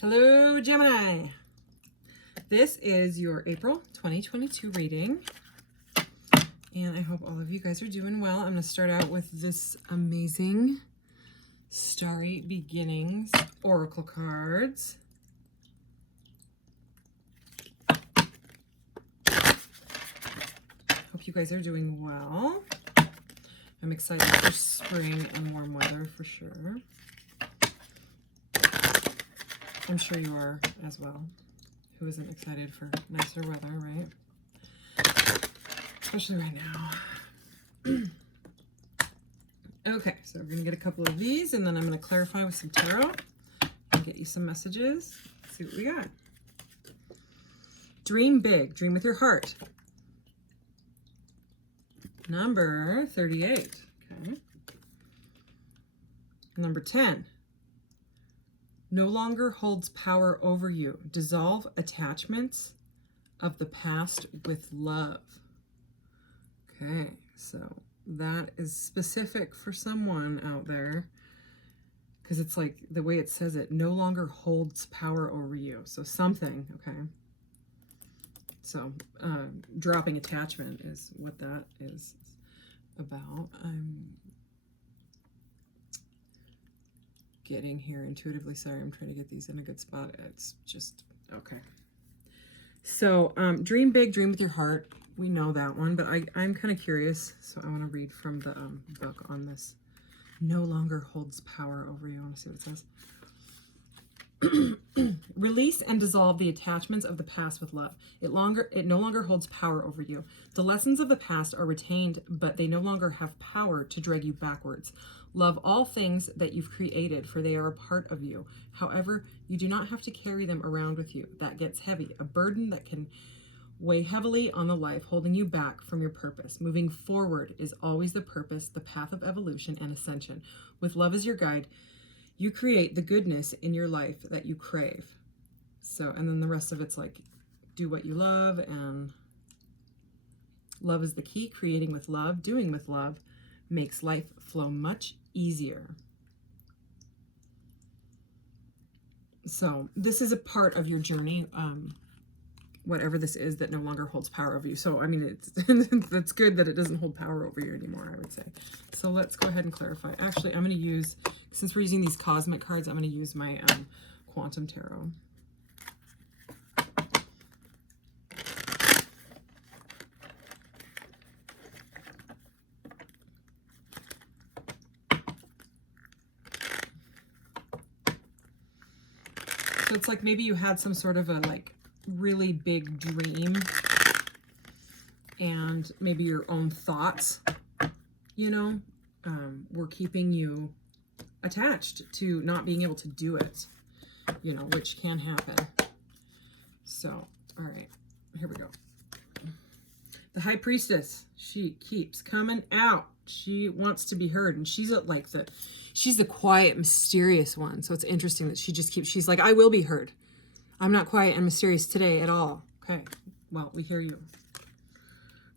Hello, Gemini. This is your April 2022 reading. And I hope all of you guys are doing well. I'm going to start out with this amazing Starry Beginnings Oracle cards. Hope you guys are doing well. I'm excited for spring and warm weather for sure. I'm sure you are as well. Who isn't excited for nicer weather, right? Especially right now. Okay, so we're going to get a couple of these, and then I'm going to clarify with some tarot and get you some messages. Let's see what we got. Dream big. Dream with your heart. Number 38. Okay. Number 10. No longer holds power over you. Dissolve attachments of the past with love. Okay, so that is specific for someone out there because it's like the way it says it, no longer holds power over you. So something, okay. So dropping attachment is what that is about. I'm getting here intuitively. Sorry, I'm trying to get these in a good spot. It's just, okay. So dream big, dream with your heart. We know that one, but I'm kind of curious, so I want to read from the book on this. No longer holds power over you. I want to see what it says. Release and dissolve the attachments of the past with love. It no longer holds power over you. The lessons of the past are retained, but they no longer have power to drag you backwards. Love all things that you've created, for they are a part of you. However, you do not have to carry them around with you. That gets heavy, a burden that can weigh heavily on the life, holding you back from your purpose. Moving forward is always the purpose, the path of evolution and ascension. With love as your guide, you create the goodness in your life that you crave. So, and then the rest of it's like, do what you love, and love is the key. Creating with love, doing with love makes life flow much easier. So this is a part of your journey, whatever this is that no longer holds power over you. So, I mean, it's good that it doesn't hold power over you anymore, I would say. So let's go ahead and clarify. Actually, I'm going to use, since we're using these cosmic cards, I'm going to use my quantum tarot. So it's like maybe you had some sort of a like really big dream, and maybe your own thoughts, you know, were keeping you attached to not being able to do it, you know, which can happen. So, all right, here we go. The High Priestess, she keeps coming out. She wants to be heard, and she's like she's the quiet, mysterious one. So it's interesting that she just keeps, she's like, I will be heard. I'm not quiet and mysterious today at all. Okay, well, we hear you.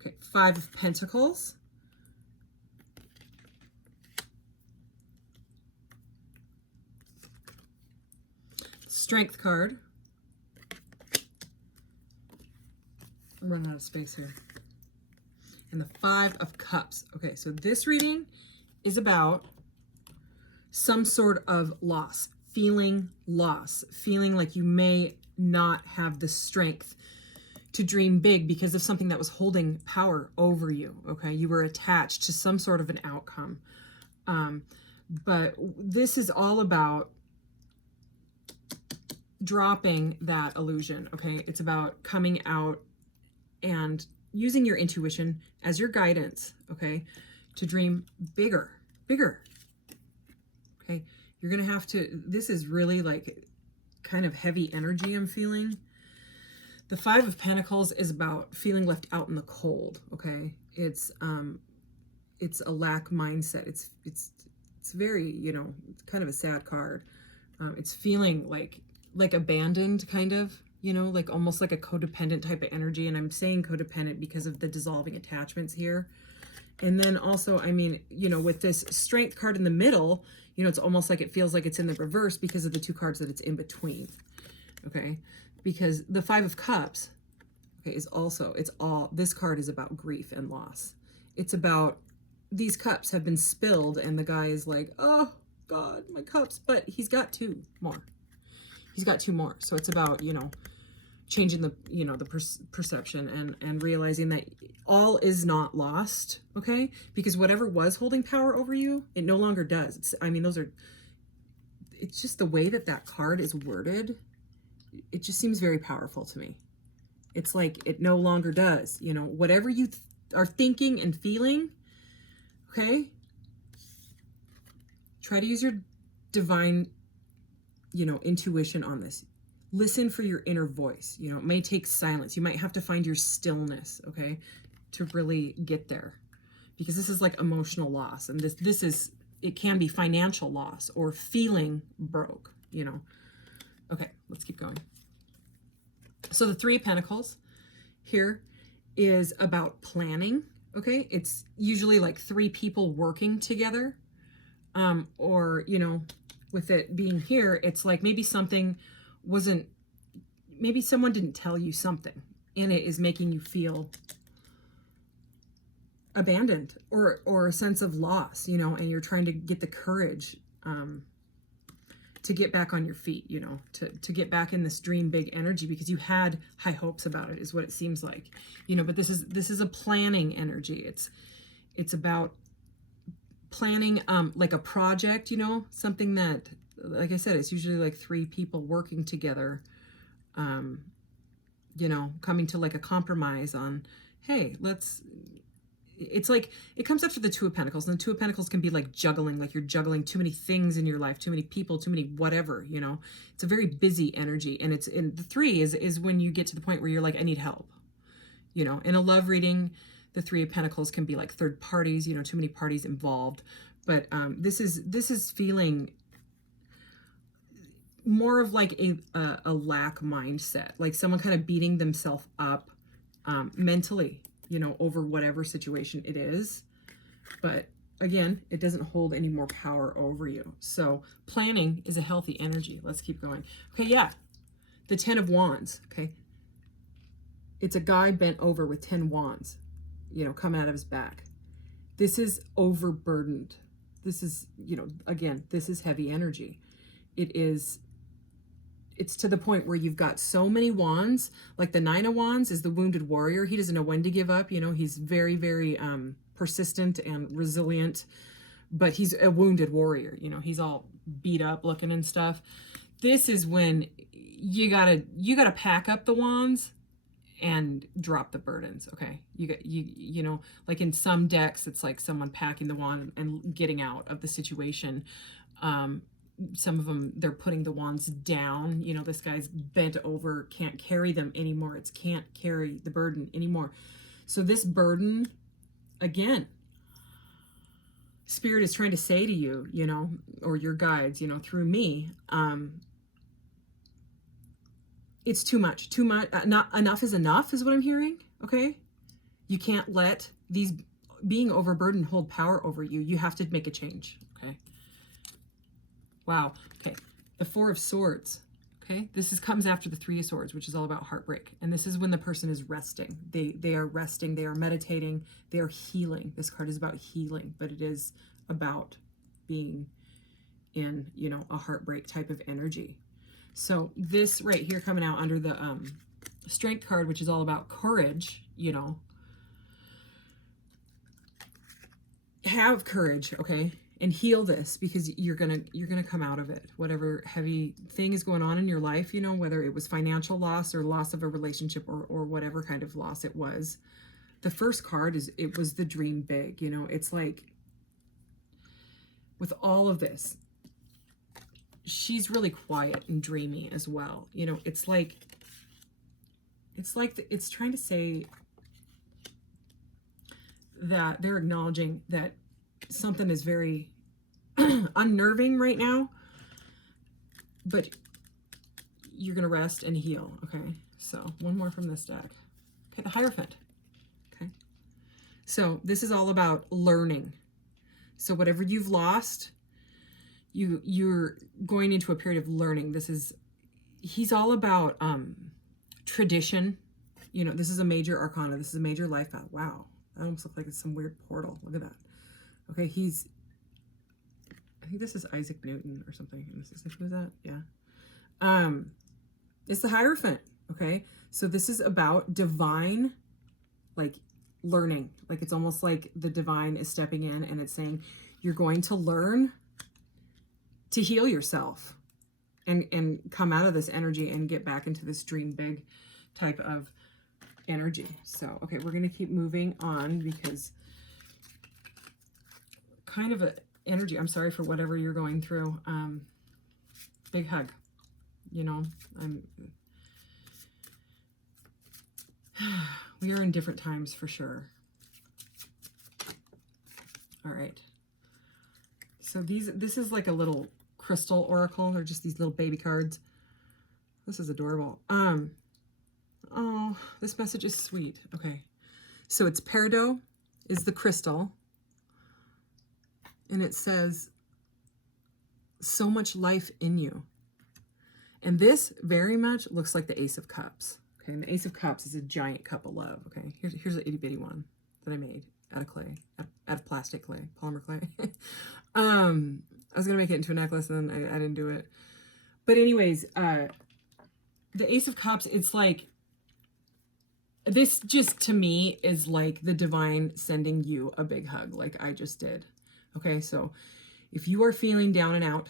Okay, 5 of Pentacles. Strength card. I'm running out of space here. And the 5 of Cups. Okay, so this reading is about some sort of loss, feeling like you may not have the strength to dream big because of something that was holding power over you, okay? You were attached to some sort of an outcome. But this is all about dropping that illusion, okay? It's about coming out and using your intuition as your guidance, okay, to dream bigger, okay? You're going to have to, this is really like kind of heavy energy I'm feeling. The 5 of Pentacles is about feeling left out in the cold, okay? It's a lack mindset. It's very, you know, it's kind of a sad card. It's feeling like abandoned, kind of, you know, like almost like a codependent type of energy. And I'm saying codependent because of the dissolving attachments here. And then also, I mean, you know, with this Strength card in the middle, You know, it's almost like it feels like it's in the reverse because of the two cards that it's in between. Okay, because the Five of Cups, okay, is also, this card is about grief and loss. It's about, these cups have been spilled and the guy is like, oh God, my cups, but he's got two more. He's got two more. So it's about, you know, changing the, you know, the perception and realizing that all is not lost, okay? Because whatever was holding power over you, it no longer does. It's just the way that that card is worded. It just seems very powerful to me. It's like it no longer does, you know, whatever you are thinking and feeling, okay? Try to use your divine, you know, intuition on this. Listen for your inner voice. You know, it may take silence. You might have to find your stillness, okay, to really get there. Because this is like emotional loss. And this is, it can be financial loss or feeling broke, you know. Okay, let's keep going. So the Three of Pentacles here is about planning, okay? It's usually like three people working together. Or, you know, with it being here, it's like maybe something wasn't, maybe someone didn't tell you something and it is making you feel abandoned or a sense of loss, you know, and you're trying to get the courage to get back on your feet, you know, to get back in this dream big energy because you had high hopes about it is what it seems like, you know, but this is a planning energy. It's about planning like a project, you know, something that, like I said, it's usually like three people working together, you know, coming to like a compromise on, hey, it's like, it comes after the Two of Pentacles, and the Two of Pentacles can be like juggling, like you're juggling too many things in your life, too many people, too many whatever, you know. It's a very busy energy, and it's in the Three is when you get to the point where you're like, I need help, you know. In a love reading, the Three of Pentacles can be like third parties, you know, too many parties involved, but this is feeling more of like a lack mindset, like someone kind of beating themselves up mentally, you know, over whatever situation it is. But again, it doesn't hold any more power over you. So planning is a healthy energy. Let's keep going. Okay, yeah. The 10 of Wands, okay? It's a guy bent over with 10 wands, you know, come out of his back. This is overburdened. This is, you know, again, this is heavy energy. It's to the point where you've got so many wands, like the 9 of Wands is the wounded warrior. He doesn't know when to give up. You know, he's very, very persistent and resilient, but he's a wounded warrior. You know, he's all beat up looking and stuff. This is when you gotta pack up the wands and drop the burdens. Okay, you know, like in some decks, it's like someone packing the wand and getting out of the situation. Some of them, they're putting the wands down. You know, this guy's bent over, can't carry them anymore. It's can't carry the burden anymore. So this burden, again, Spirit is trying to say to you, you know, or your guides, you know, through me, it's too much, not enough is enough is what I'm hearing. Okay. You can't let these being overburdened hold power over you. You have to make a change. Okay. Wow. Okay. The 4 of Swords. Okay. This comes after the 3 of Swords, which is all about heartbreak. And this is when the person is resting. They are resting. They are meditating. They are healing. This card is about healing, but it is about being in, you know, a heartbreak type of energy. So this right here coming out under the Strength card, which is all about courage, you know, have courage. Okay. And heal this, because you're gonna come out of it. Whatever heavy thing is going on in your life, you know, whether it was financial loss or loss of a relationship or whatever kind of loss it was. The first card it was the dream big, you know. It's like with all of this, she's really quiet and dreamy as well. You know, it's trying to say that they're acknowledging that something is very unnerving right now, but you're going to rest and heal. Okay. So one more from this deck. Okay. The Hierophant. Okay. So this is all about learning. So whatever you've lost, you're going into a period of learning. He's all about tradition. You know, this is a major arcana. This is a major life path. Wow. That almost looks like it's some weird portal. Look at that. Okay, I think this is Isaac Newton or something. Who's that? Yeah. It's the Hierophant. Okay. So this is about divine, like, learning. Like, it's almost like the divine is stepping in and it's saying, you're going to learn to heal yourself and come out of this energy and get back into this dream big type of energy. So, okay, we're going to keep moving on because kind of a energy. I'm sorry for whatever you're going through. Big hug. You know, we are in different times for sure. All right. So this is like a little crystal oracle. They're just these little baby cards. This is adorable. Oh, this message is sweet. Okay. So it's peridot is the crystal. And it says, so much life in you. And this very much looks like the Ace of Cups. Okay, and the Ace of Cups is a giant cup of love. Okay, here's an itty bitty one that I made out of clay, out of plastic clay, polymer clay. I was gonna make it into a necklace and then I didn't do it. But anyways, the Ace of Cups, it's like, this just to me is like the divine sending you a big hug like I just did. Okay, so if you are feeling down and out,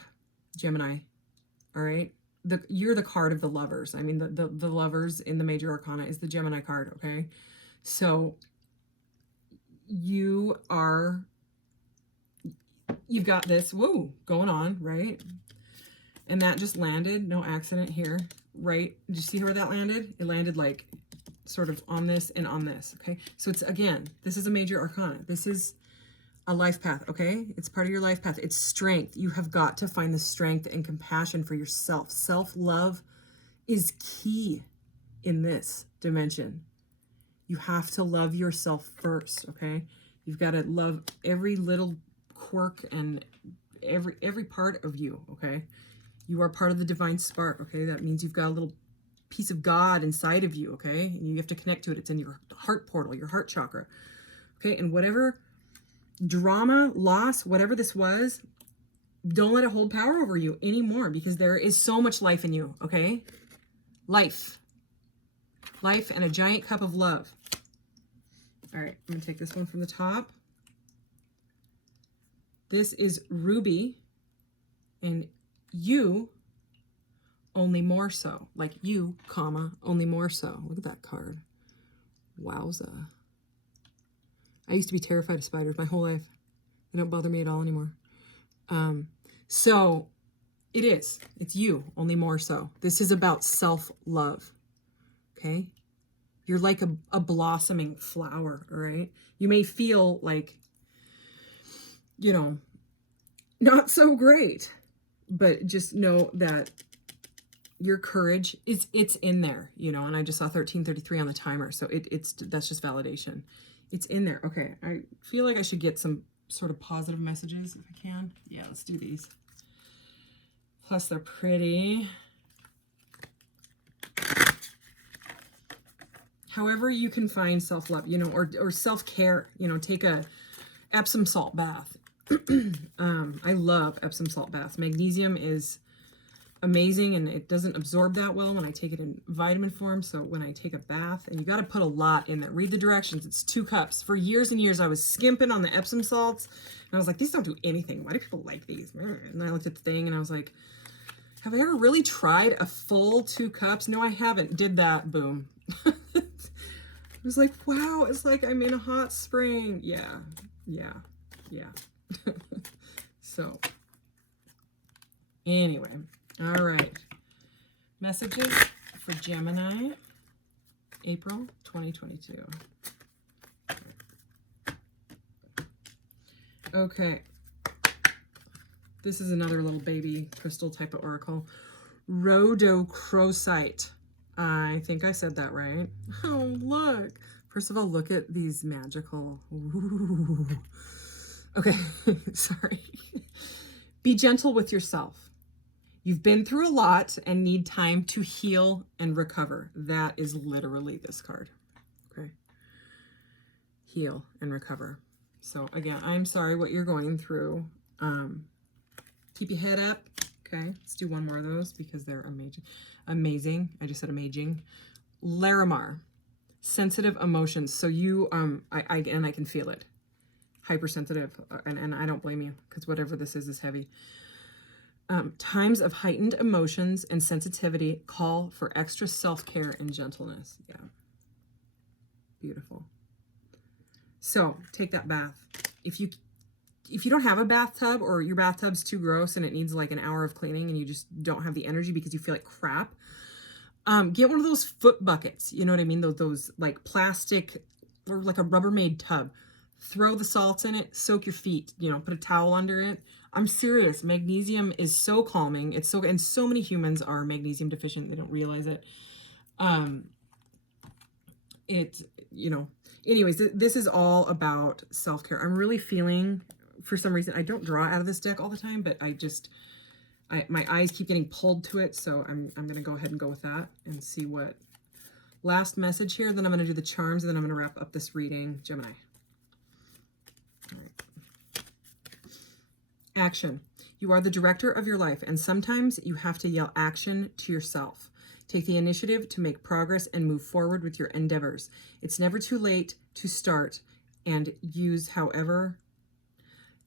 Gemini, all right, you're the card of the lovers. I mean, the lovers in the major arcana is the Gemini card, okay? So you've got this, woo, going on, right? And that just landed, no accident here, right? Did you see where that landed? It landed like sort of on this and on this, okay? So it's, again, this is a major arcana. This is a life path, okay? It's part of your life path. It's strength. You have got to find the strength and compassion for yourself. Self-love is key in this dimension. You have to love yourself first, okay? You've got to love every little quirk and every part of you, okay? You are part of the divine spark, okay? That means you've got a little piece of God inside of you, okay? And you have to connect to it. It's in your heart portal, your heart chakra, okay? And whatever drama, loss, whatever this was, don't let it hold power over you anymore, because there is so much life in you, okay? Life and a giant cup of love. All right, I'm gonna take this one from the top. This is Ruby, and you only more so, like you, comma, only more so. Look at that card. Wowza. I used to be terrified of spiders my whole life. They don't bother me at all anymore. So it's you, only more so. This is about self-love, okay? You're like a blossoming flower, all right? You may feel like, you know, not so great, but just know that your courage it's in there, you know, and I just saw 1333 on the timer. So that's just validation. It's in there. Okay, I feel like I should get some sort of positive messages if I can. Yeah, let's do these. Plus, they're pretty. However you can find self-love, you know, or self-care, you know, take a Epsom salt bath. I love Epsom salt baths. Magnesium is amazing, and it doesn't absorb that well when I take it in vitamin form. So when I take a bath, and you got to put a lot in that. Read the directions. It's 2 cups. For years and years, I was skimping on the Epsom salts, and I was like, these don't do anything. Why do people like these? And I looked at the thing, and I was like, have I ever really tried a full 2 cups? No, I haven't. Did that. Boom. I was like, wow, it's like I'm in a hot spring. Yeah. So, anyway. All right. Messages for Gemini, April 2022. Okay. This is another little baby crystal type of oracle. Rhodochrosite. I think I said that right. Oh, look. First of all, look at these magical. Ooh. Okay. Sorry. Be gentle with yourself. You've been through a lot and need time to heal and recover. That is literally this card. Okay. Heal and recover. So again, I'm sorry what you're going through. Keep your head up. Okay. Let's do one more of those because they're amazing. Amazing. I just said amazing. Larimar. Sensitive emotions. So you, I can feel it. Hypersensitive. And I don't blame you because whatever this is heavy. Times of heightened emotions and sensitivity call for extra self-care and gentleness. Yeah. Beautiful. So take that bath. If you don't have a bathtub or your bathtub's too gross and it needs like an hour of cleaning and you just don't have the energy because you feel like crap, get one of those foot buckets. You know what I mean? Those like plastic or like a Rubbermaid tub. Throw the salts in it, soak your feet, put a towel under it. I'm serious. Magnesium is so calming. It's so, and so many humans are magnesium deficient. They don't realize it. Anyways, this is all about self-care. I'm really feeling, for some reason, I don't draw out of this deck all the time, but my eyes keep getting pulled to it. So I'm going to go ahead and go with that and see what last message here. Then I'm going to do the charms and then I'm going to wrap up this reading. Gemini. All right. Action. You are the director of your life, and sometimes you have to yell action to yourself. Take the initiative to make progress and move forward with your endeavors. It's never too late to start, and use however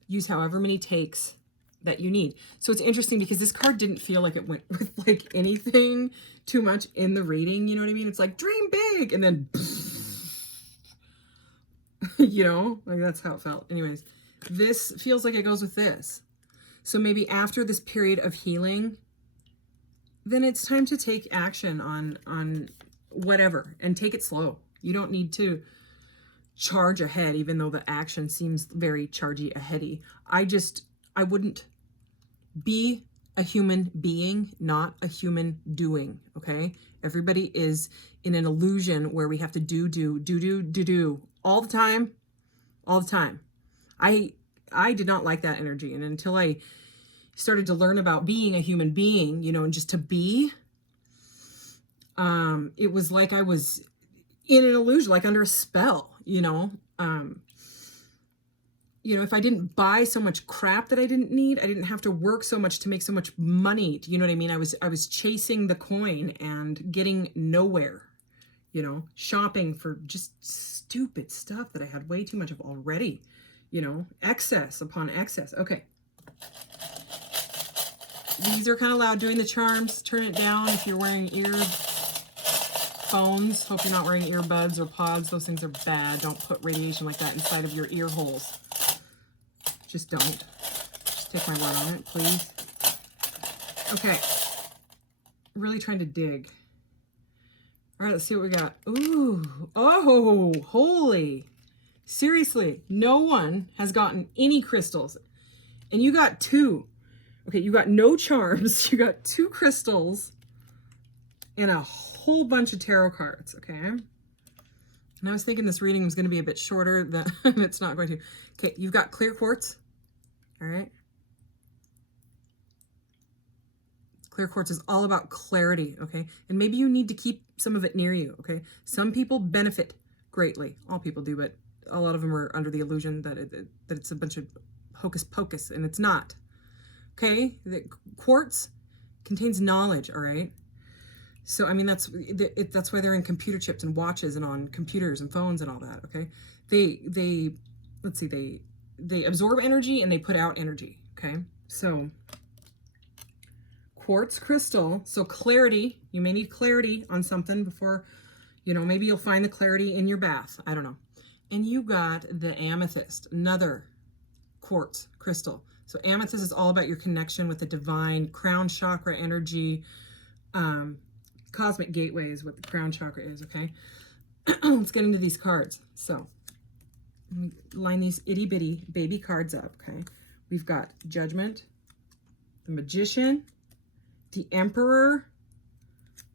many takes that you need. So it's interesting because this card didn't feel like it went with like anything too much in the reading. You know what I mean? It's like dream big, and then like that's how it felt. Anyways, this feels like it goes with this. So maybe after this period of healing, then it's time to take action on whatever and take it slow. You don't need to charge ahead, even though the action seems very chargy aheady. I wouldn't be a human being, not a human doing. Okay. Everybody is in an illusion where we have to do all the time. I did not like that energy. And until I started to learn about being a human being, and just to be, it was like I was in an illusion, like under a spell, if I didn't buy so much crap that I didn't need, I didn't have to work so much to make so much money. You know what I mean? I was chasing the coin and getting nowhere, shopping for just stupid stuff that I had way too much of already, excess upon excess. Okay. These are kind of loud. Doing the charms, turn it down if you're wearing earphones. Hope you're not wearing earbuds or pods. Those things are bad. Don't put radiation like that inside of your ear holes. Just don't. Just take my word on it, please. Okay. Really trying to dig. All right, let's see what we got. Ooh. Oh, holy. Seriously, no one has gotten any crystals. And you got 2. Okay, you got no charms. You got 2 crystals and a whole bunch of tarot cards, okay? And I was thinking this reading was going to be a bit shorter than it's not going to. Okay, you've got clear quartz, all right? Clear quartz is all about clarity, okay? And maybe you need to keep some of it near you, okay? Some people benefit greatly. All people do, but a lot of them are under the illusion that it's a bunch of hocus pocus, and it's not. Okay, the quartz contains knowledge, all right? So, I mean, that's why they're in computer chips and watches and on computers and phones and all that, okay? They absorb energy and they put out energy, okay? So, quartz crystal, so clarity, you may need clarity on something before, maybe you'll find the clarity in your bath, I don't know. And you got the amethyst, another quartz crystal. So amethyst is all about your connection with the divine, crown chakra energy, cosmic gateway is what the crown chakra is, okay? Let's get into these cards. So let me line these itty bitty baby cards up, okay? We've got Judgment, the Magician, the Emperor,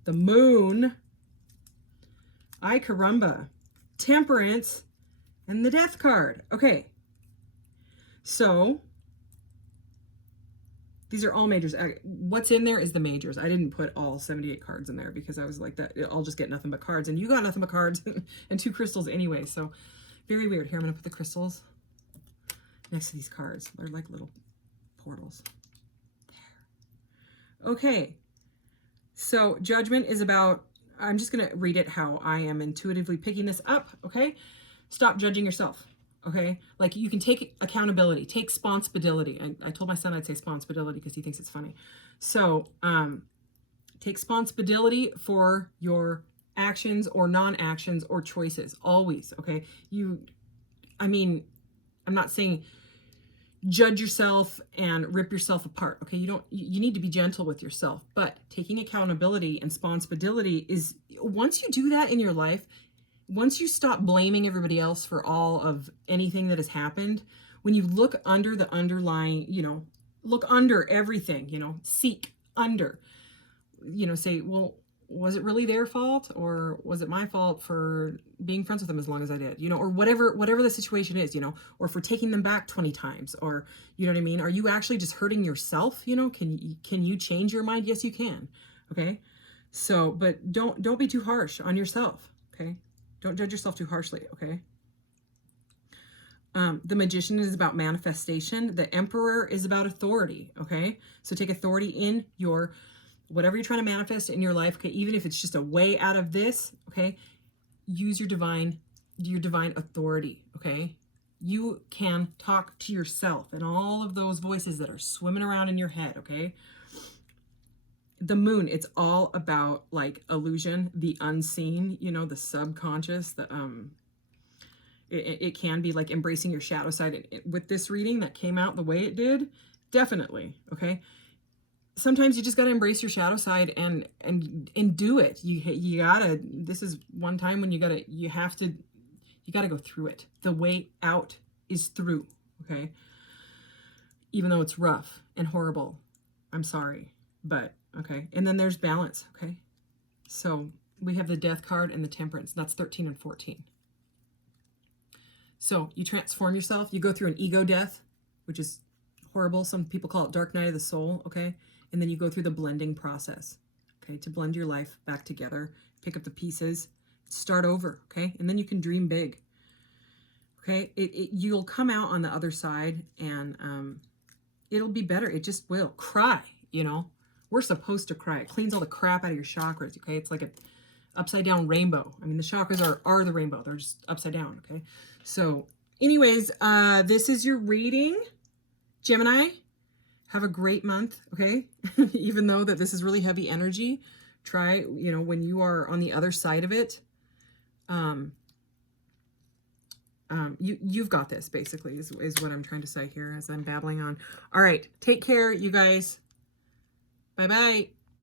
the Moon, ay caramba, Temperance, and the Death card. Okay, so These are all majors. What's in there is the majors. I didn't put all 78 cards in there because I was like, that I'll just get nothing but cards. And you got nothing but cards and 2 crystals anyway. So very weird. Here, I'm going to put the crystals next to these cards. They're like little portals. There. Okay. So Judgment is about, I'm just going to read it how I am intuitively picking this up. Okay. Stop judging yourself. Okay. Like you can take accountability, take sponsibility. I told my son I'd say sponsibility because he thinks it's funny. So, take sponsibility for your actions or non-actions or choices always. Okay. I'm not saying judge yourself and rip yourself apart. Okay. You need to be gentle with yourself, but taking accountability and responsibility is, once you do that in your life, once you stop blaming everybody else for all of anything that has happened, when you look under the underlying, look under everything, seek under, say, well, was it really their fault, or was it my fault for being friends with them as long as I did, or whatever the situation is, or for taking them back 20 times, or, you know what I mean? Are you actually just hurting yourself? Can you change your mind? Yes, you can. Okay. So, but don't be too harsh on yourself. Okay. Don't judge yourself too harshly. Okay. The Magician is about manifestation. The Emperor is about authority. Okay. So take authority in your, whatever you're trying to manifest in your life. Okay. Even if it's just a way out of this. Okay. Use your divine authority. Okay. You can talk to yourself and all of those voices that are swimming around in your head. Okay. The Moon, it's all about like illusion, the unseen, the subconscious, it can be like embracing your shadow side. With this reading that came out the way it did, definitely. Okay. Sometimes you just got to embrace your shadow side and do it. You gotta, this is one time when you gotta go through it. The way out is through. Okay. Even though it's rough and horrible, I'm sorry, but okay. And then there's balance. Okay. So we have the Death card and the Temperance. That's 13 and 14. So you transform yourself. You go through an ego death, which is horrible. Some people call it dark night of the soul. Okay. And then you go through the blending process. Okay. To blend your life back together, pick up the pieces, start over. Okay. And then you can dream big. Okay. You'll come out on the other side and, it'll be better. It just will. Cry, We're supposed to cry. It cleans all the crap out of your chakras, okay? It's like an upside down rainbow. I mean, the chakras are the rainbow. They're just upside down, okay? So anyways, this is your reading. Gemini, have a great month, okay? Even though that this is really heavy energy, try, when you are on the other side of it, you've got this, basically, is what I'm trying to say here as I'm babbling on. All right, take care, you guys. Bye-bye.